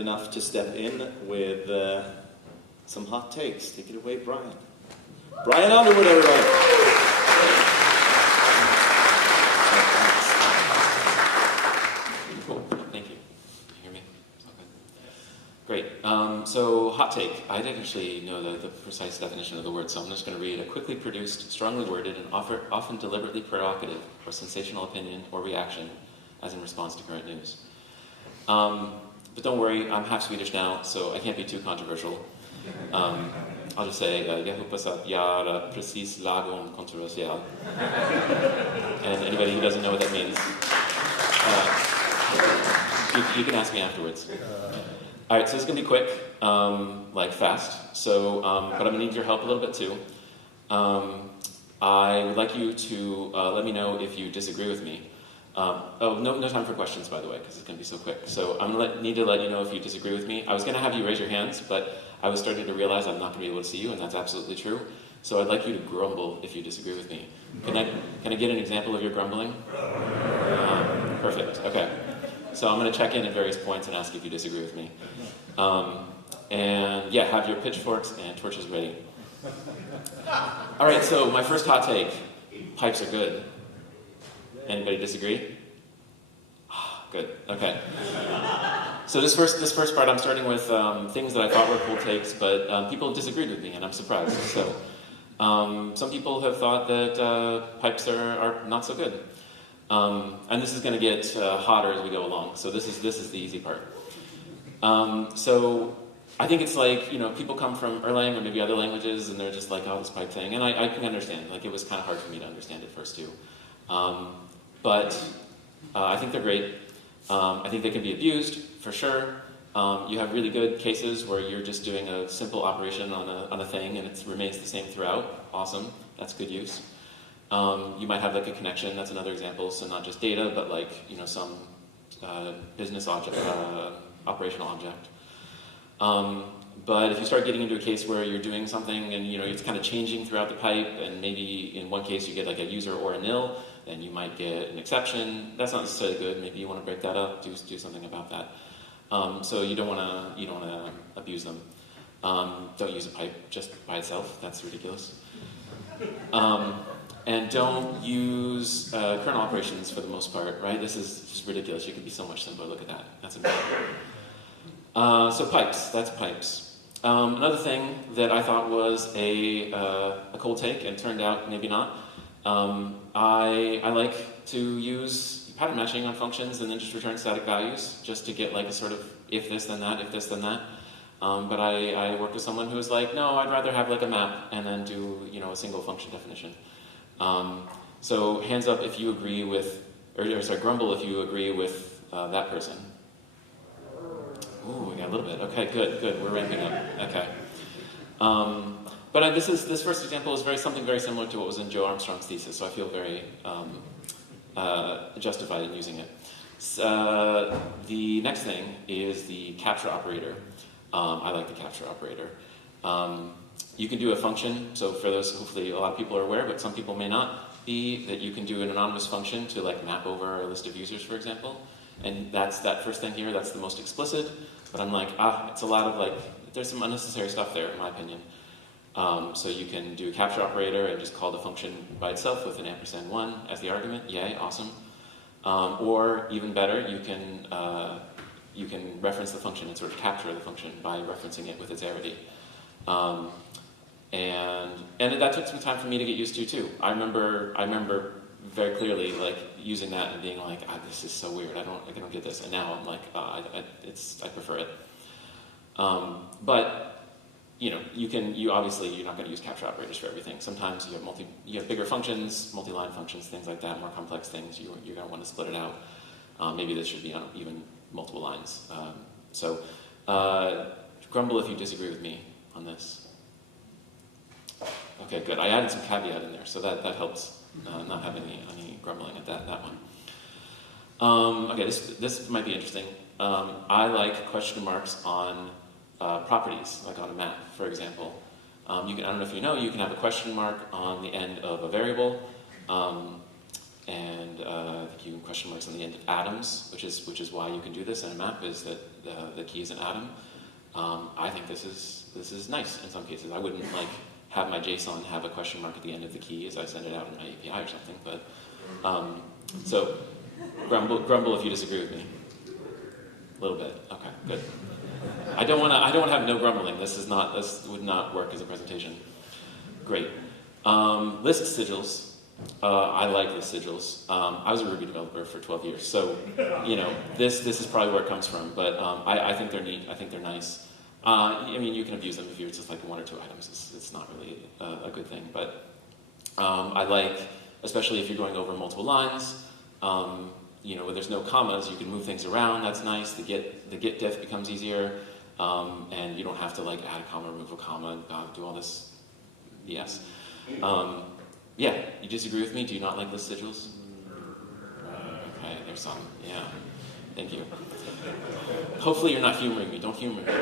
enough to step in with some hot takes. Take it away, Brian. Brian Underwood, everybody. Cool. Thank you. Can you hear me? Okay. Great. So, hot take. I didn't actually know the precise definition of the word, so I'm just going to read a quickly produced, strongly worded, and often deliberately provocative or sensational opinion or reaction as in response to current news. But don't worry, I'm half Swedish now, so I can't be too controversial. I'll just say, jag hoppas att jag är precis lagom kontroversiell. And anybody who doesn't know what that means, you can ask me afterwards. All right, so it's going to be quick, like fast. So, but I'm going to need your help a little bit too. I would like you to let me know if you disagree with me. No time for questions, by the way, because it's going to be so quick. So I'm going to need to let you know if you disagree with me. I was going to have you raise your hands, but I was starting to realize I'm not going to be able to see you, and that's absolutely true. So I'd like you to grumble if you disagree with me. Can I get an example of your grumbling? Perfect. Okay. So I'm going to check in at various points and ask if you disagree with me. And yeah, have your pitchforks and torches ready. All right, so my first hot take. Pipes are good. Anybody disagree? Good, okay. So this first part, I'm starting with things that I thought were cool takes, but people disagreed with me, and I'm surprised. So some people have thought that pipes are not so good. And this is going to get hotter as we go along. So this is the easy part. So I think it's like, people come from Erlang or maybe other languages, and they're just like, oh, this pipe thing. And I can understand. Like, it was kind of hard for me to understand at first, too. But I think they're great. I think they can be abused, for sure. You have really good cases where you're just doing a simple operation on a thing, and it remains the same throughout. Awesome. That's good use. You might have like a connection. That's another example. So not just data, but like some business object, operational object. But if you start getting into a case where you're doing something and it's kind of changing throughout the pipe, and maybe in one case you get like a user or a nil, then you might get an exception. That's not necessarily good. Maybe you want to break that up, do something about that. So you don't want to abuse them. Don't use a pipe just by itself. That's ridiculous. And don't use kernel operations for the most part, right? This is just ridiculous. You could be so much simpler. Look at that. That's amazing. So pipes. That's pipes. Another thing that I thought was a cold take, and turned out maybe not. I like to use pattern matching on functions and then just return static values just to get like a sort of if this then that, if this then that. But I worked with someone who was like, no, I'd rather have like a map and then do a single function definition. So hands up if you agree with, or sorry, grumble if you agree with that person. Ooh, we got a little bit. Okay, good. We're ramping up. Okay. But this first example is something very similar to what was in Joe Armstrong's thesis, so I feel very justified in using it. The next thing is the capture operator. I like the capture operator. You can do a function, so for those, hopefully a lot of people are aware, but some people may not be, that you can do an anonymous function to like map over a list of users, for example. And that's that first thing here, that's the most explicit. But I'm like, it's a lot of like, there's some unnecessary stuff there, in my opinion. So you can do a capture operator and just call the function by itself with an &1 as the argument. Yay, awesome. Or even better, you can reference the function and sort of capture the function by referencing it with its arity. And that took some time for me to get used to too. I remember very clearly like using that and being like, this is so weird. I don't get this. And now I'm like, I prefer it. But obviously you're not going to use capture operators for everything. Sometimes you have bigger functions, multi-line functions, things like that, more complex things. You're going to want to split it out. Maybe this should be on even multiple lines. So grumble if you disagree with me on this. Okay, good. I added some caveat in there, so that helps not have any grumbling at that one. Okay, this might be interesting. I like question marks on properties, like on a map, for example. I don't know if you know, you can have a question mark on the end of a variable. and I think you can question marks on the end of atoms, which is why you can do this in a map, is that the key is an atom. I think this is nice in some cases. I wouldn't like have my JSON have a question mark at the end of the key as I send it out in my API or something. But so grumble if you disagree with me. A little bit. Okay, good. I don't want to have no grumbling. This would not work as a presentation. Great. List sigils. I like list sigils. I was a Ruby developer for 12 years, so this is probably where it comes from. But I think they're neat. I think they're nice. I mean, you can abuse them if you're just like 1 or 2 items. It's not really a good thing. But I like, especially if you're going over multiple lines. Where there's no commas, you can move things around. That's nice. The git diff becomes easier, and you don't have to like add a comma, remove a comma, and do all this BS. Yeah, you disagree with me? Do you not like list sigils? Okay, there's some. Yeah, thank you. Hopefully you're not humoring me. Don't humor me.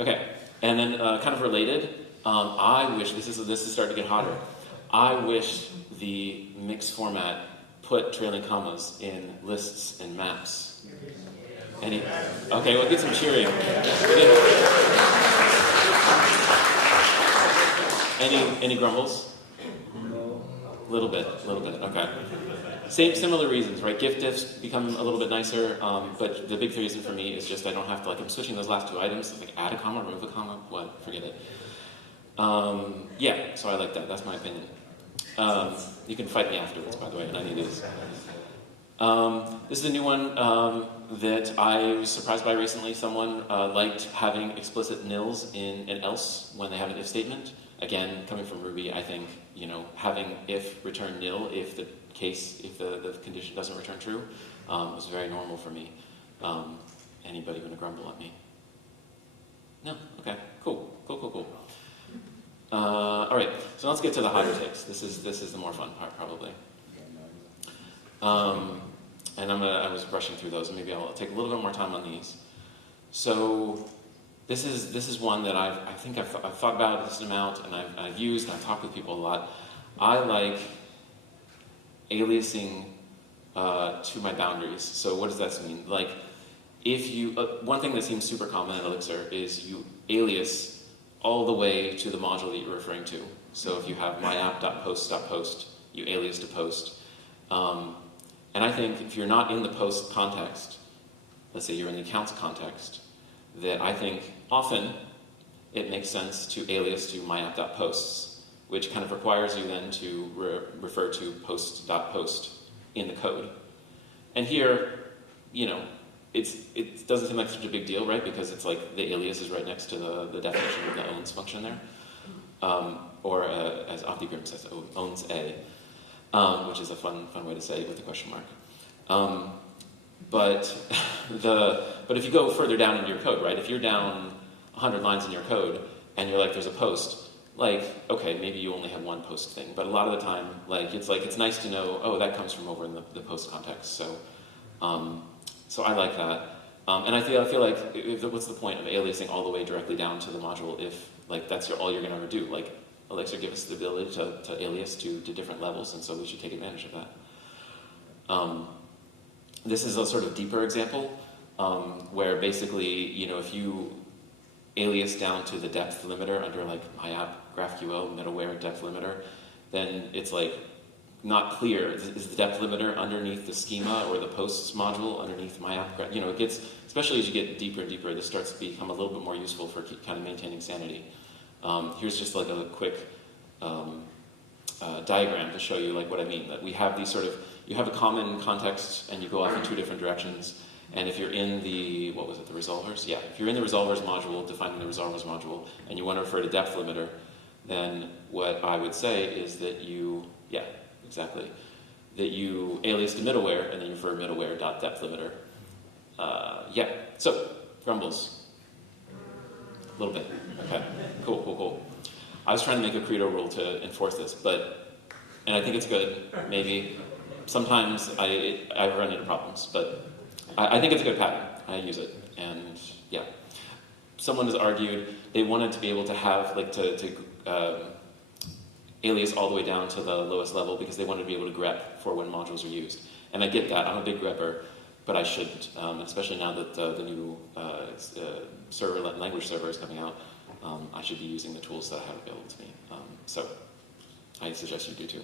Okay, and then kind of related. I wish this is starting to get hotter. I wish the mix format put trailing commas in lists and maps. Okay, we'll get some cheering. Any grumbles? No. Little bit, okay. Similar reasons, right? GIF diffs become a little bit nicer, but the big reason for me is just I don't have to, I'm switching those last 2 items, like add a comma, remove a comma, what, forget it. Yeah, so I like that, that's my opinion. You can fight me afterwards, by the way, and I need these. This is a new one that I was surprised by recently. Someone liked having explicit nils in an else when they have an if statement. Again, coming from Ruby, I think, having if return nil if the condition doesn't return true was very normal for me. Anybody going to grumble at me? No? Okay, cool. All right, so let's get to the hotter takes. This is the more fun part, probably. And I was brushing through those, and maybe I'll take a little bit more time on these. So this is one that I've thought about a decent amount, and I've used, and I've talked with people a lot. I like aliasing to my boundaries. So what does that mean? Like, if you one thing that seems super common in Elixir is you alias all the way to the module that you're referring to. So if you have myapp.post.post, you alias to post. And I think if you're not in the post context, let's say you're in the accounts context, that I think often it makes sense to alias to myapp.posts, which kind of requires you then to refer to post.post in the code. And here, it doesn't seem like such a big deal, right? Because it's like the alias is right next to the definition of the owns function there. Or as OptiGrim says, owns a, which is a fun way to say it with the question mark. But if you go further down into your code, right? If you're down 100 lines in your code and you're like, there's a post, like, okay, maybe you only have one post thing, but a lot of the time, it's nice to know, oh, that comes from over in the post context. So I like that. And I feel like, what's the point of aliasing all the way directly down to the module if that's all you're going to ever do? Like, Elixir gives us the ability to alias to different levels, and so we should take advantage of that. This is a sort of deeper example where basically, if you alias down to the depth limiter under myapp GraphQL middleware depth limiter, then it's not clear. Is the depth limiter underneath the schema or the posts module underneath myapp? It gets, especially as you get deeper and deeper, this starts to become a little bit more useful for kind of maintaining sanity. Here's just a quick diagram to show you what I mean. That we have these you have a common context and you go off in 2 different directions. And if you're in the resolvers? Yeah, if you're in the resolvers module, defining the resolvers module, and you want to refer to depth limiter, then what I would say is that that you alias to middleware, and then you refer middleware.depthLimiter. So, grumbles. A little bit. Okay, cool. I was trying to make a credo rule to enforce this, and I think it's good, maybe. Sometimes I run into problems, but I think it's a good pattern. I use it, and yeah. Someone has argued they wanted to be able to have, alias all the way down to the lowest level because they wanted to be able to grep for when modules are used. And I get that. I'm a big grepper, but I shouldn't, especially now that the new language server is coming out. I should be using the tools that I have available to me. So I suggest you do too.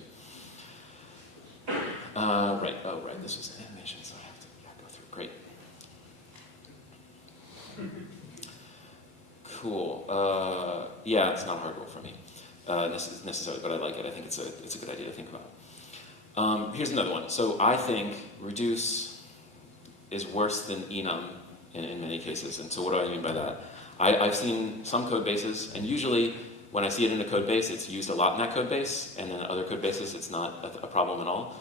Right. Oh, right. This was an animation, so I have to go through. Great. Cool. Yeah, it's not a hard goal for me necessarily, but I like it. I think it's a good idea to think about. Here's another one. So I think reduce is worse than enum in many cases. And so what do I mean by that? I've seen some code bases, and usually when I see it in a code base, it's used a lot in that code base, and in other code bases, it's not a problem at all.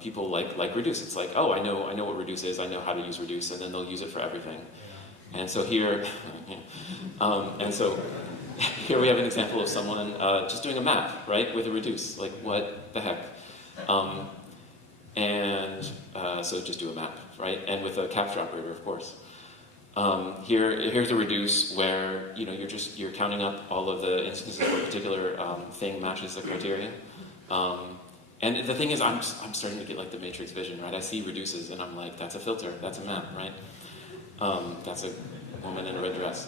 People like reduce. It's like, oh, I know what reduce is. I know how to use reduce, and then they'll use it for everything. And so here, here we have an example of someone just doing a map, right, with a reduce. Like, what the heck? So just do a map, right, and with a capture operator, of course. Here's a reduce where you're counting up all of the instances where a particular thing matches the criteria. And the thing is, I'm starting to get like the matrix vision, right? I see reduces, and I'm like, that's a filter, that's a map, right? That's a woman in a red dress.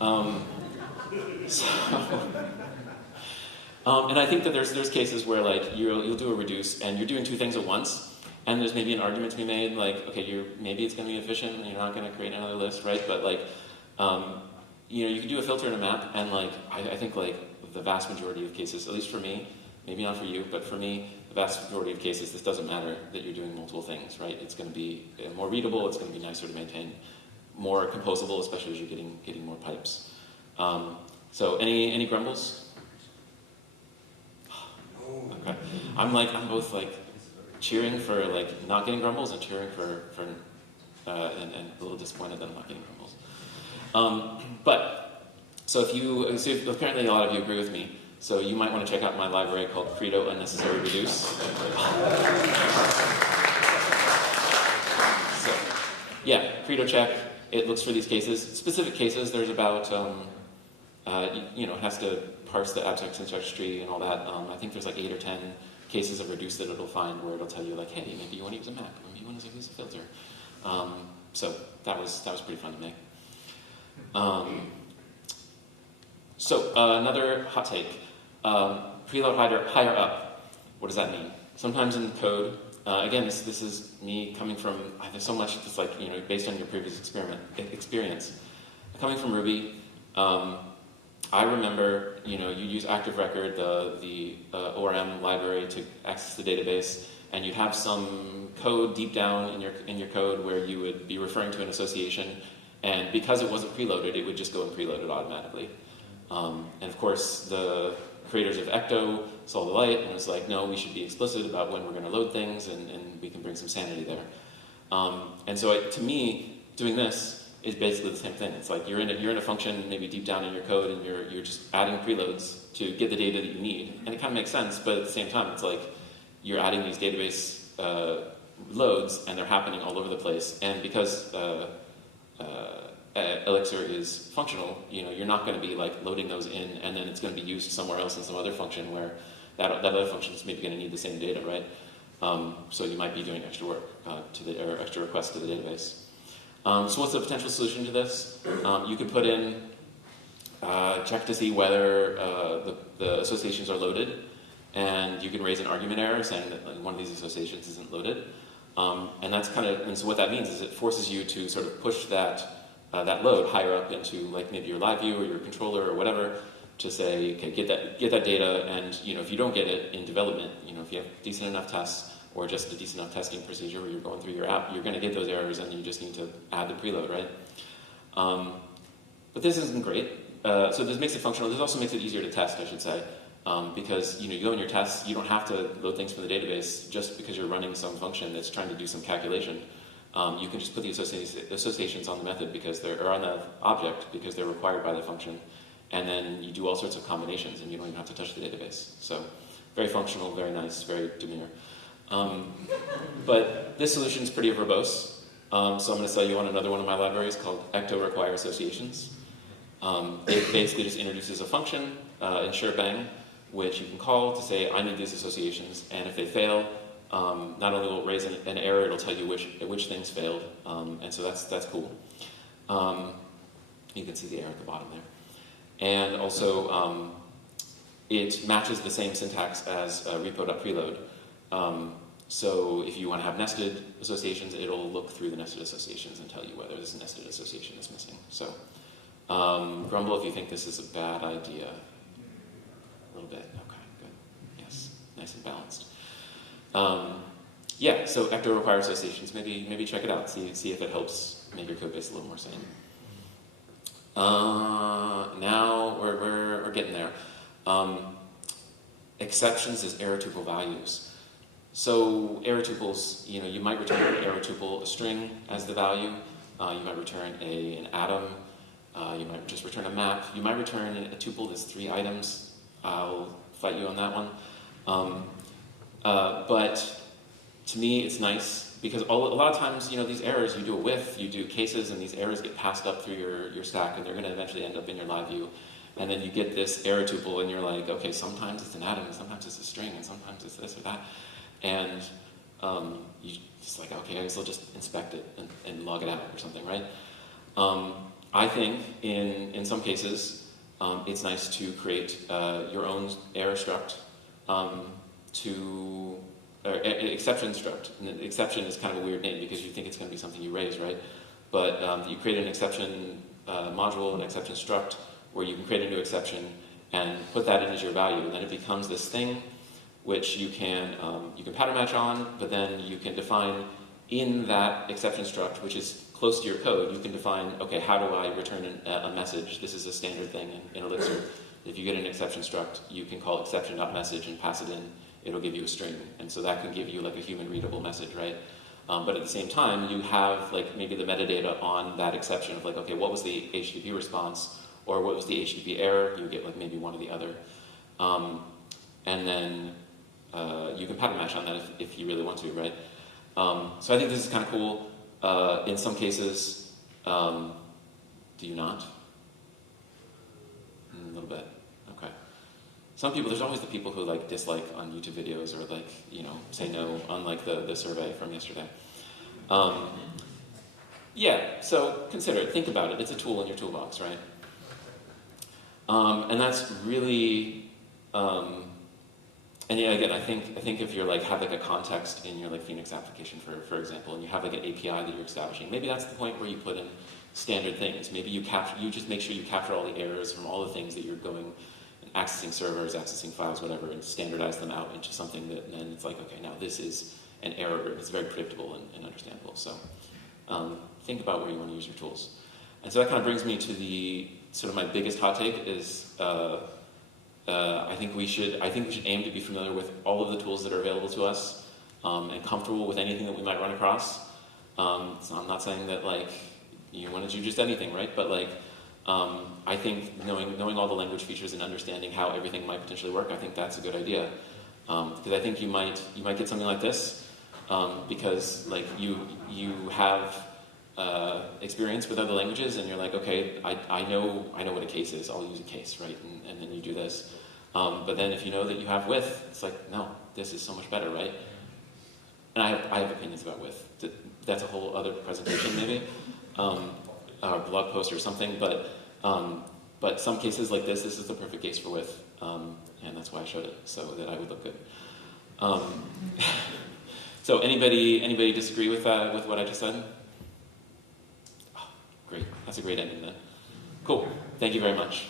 And I think that there's cases where like you'll do a reduce, and you're doing two things at once. And there's maybe an argument to be made, like, okay, maybe it's going to be efficient, and you're not going to create another list, right? But like, you can do a filter in a map, and like, I think like the vast majority of cases, at least for me, maybe not for you, but for me, the vast majority of cases, this doesn't matter that you're doing multiple things, right? It's going to be more readable, it's going to be nicer to maintain, more composable, especially as you're getting more pipes. So any grumbles? Okay, I'm both like cheering for like not getting grumbles and cheering for and a little disappointed that I'm not getting grumbles. So apparently a lot of you agree with me. So you might want to check out my library called Credo Unnecessary Reduce. So yeah, Credo check. It looks for these cases, specific cases. There's about it has to parse the abstract syntax tree and all that. I think there's like 8 or 10 cases of reduce that it'll find where it'll tell you like, hey, maybe you want to use a map, maybe you want to use a filter. So that was pretty fun to make. Another hot take: preload higher up. What does that mean? Sometimes in code, again, this is me coming from. There's so much that's like based on your previous experience. Coming from Ruby. I remember, you use Active Record, the ORM library to access the database, and you'd have some code deep down in your code where you would be referring to an association, and because it wasn't preloaded, it would just go and preload it automatically. And of course, the creators of Ecto saw the light and was like, no, we should be explicit about when we're going to load things, and we can bring some sanity there. And so to me, doing this is basically the same thing. It's like you're in a function maybe deep down in your code, and you're just adding preloads to get the data that you need, and it kind of makes sense. But at the same time, it's like you're adding these database loads, and they're happening all over the place. And because Elixir is functional, you're not going to be like loading those in, and then it's going to be used somewhere else in some other function where that other function is maybe going to need the same data, right? So you might be doing extra work or extra requests to the database. So what's the potential solution to this? You could put in, check to see whether the associations are loaded, and you can raise an argument error saying that one of these associations isn't loaded. And so what that means is it forces you to sort of push that load higher up into like maybe your live view or your controller or whatever to say, okay, get that data, and if you don't get it in development, if you have decent enough tests, or just a decent enough testing procedure where you're going through your app, you're going to get those errors, and you just need to add the preload, right? But this isn't great. So this makes it functional. This also makes it easier to test, I should say, because you go in your tests, you don't have to load things from the database just because you're running some function that's trying to do some calculation. You can just put the associations on the method or on the object because they're required by the function, and then you do all sorts of combinations, and you don't even have to touch the database. So very functional, very nice, very demure. But this solution is pretty verbose, so I'm going to sell you on another one of my libraries called Ecto Require Associations. It basically just introduces a function in Shebang which you can call to say, I need these associations, and if they fail, not only will it raise an error, it'll tell you which things failed, and so that's cool. You can see the error at the bottom there. And also, it matches the same syntax as repo.preload. So if you want to have nested associations, it'll look through the nested associations and tell you whether this nested association is missing. So grumble if you think this is a bad idea. A little bit. Okay, good. Yes, nice and balanced. Yeah, so ecto require associations. Maybe check it out. See if it helps make your code base a little more sane. Now we're getting there. Exceptions is error tuple values. So error tuples, you might return an error tuple, a string as the value. You might return an atom. You might just return a map. You might return a tuple that's 3 items. I'll fight you on that one. But to me, it's nice because a lot of times, these errors, you do a with, you do cases, and these errors get passed up through your stack, and they're going to eventually end up in your live view. And then you get this error tuple, and you're like, okay, sometimes it's an atom, and sometimes it's a string, and sometimes it's this or that. And you just like, okay, I guess I'll just inspect it and log it out or something, right? I think in some cases, it's nice to create your own error struct exception struct. And exception is kind of a weird name because you think it's going to be something you raise, right? But you create an exception module, an exception struct, where you can create a new exception and put that in as your value, and then it becomes this thing which you can pattern match on, but then you can define in that exception struct, which is close to your code, you can define, okay, how do I return a message? This is a standard thing in Elixir. If you get an exception struct, you can call exception.message and pass it in. It'll give you a string, and so that can give you like a human readable message, right? But at the same time, you have like maybe the metadata on that exception of like, okay, what was the HTTP response, or what was the HTTP error? You get like maybe one or the other, and then you can pattern match on that if you really want to, right? So I think this is kind of cool. In some cases, do you not? A little bit. Okay. Some people, there's always the people who like dislike on YouTube videos or like, say no, unlike the survey from yesterday. Yeah, so consider it, think about it. It's a tool in your toolbox, right? And that's really, and yeah, again, I think if you're like have like a context in your like Phoenix application, for example, and you have like an API that you're establishing, maybe that's the point where you put in standard things. Maybe you just make sure you capture all the errors from all the things that you're going and accessing servers, accessing files, whatever, and standardize them out into something that then it's like, okay, now this is an error. It's very predictable and understandable. So think about where you want to use your tools. And so that kind of brings me to the sort of my biggest hot take is. I think we should aim to be familiar with all of the tools that are available to us and comfortable with anything that we might run across. So I'm not saying that like you want to do just anything, right? But like I think knowing all the language features and understanding how everything might potentially work, I think that's a good idea. Because I think you might get something like this because like you have experience with other languages, and you're like, okay, I know what a case is. I'll use a case, right? And then you do this. But then if you know that you have with, it's like, no, this is so much better, right? And I have opinions about with. That's a whole other presentation, maybe, or blog post or something. But some cases like this is the perfect case for with, and that's why I showed it, so that I would look good. So anybody disagree with what I just said? Great. That's a great ending then. Cool. Thank you very much.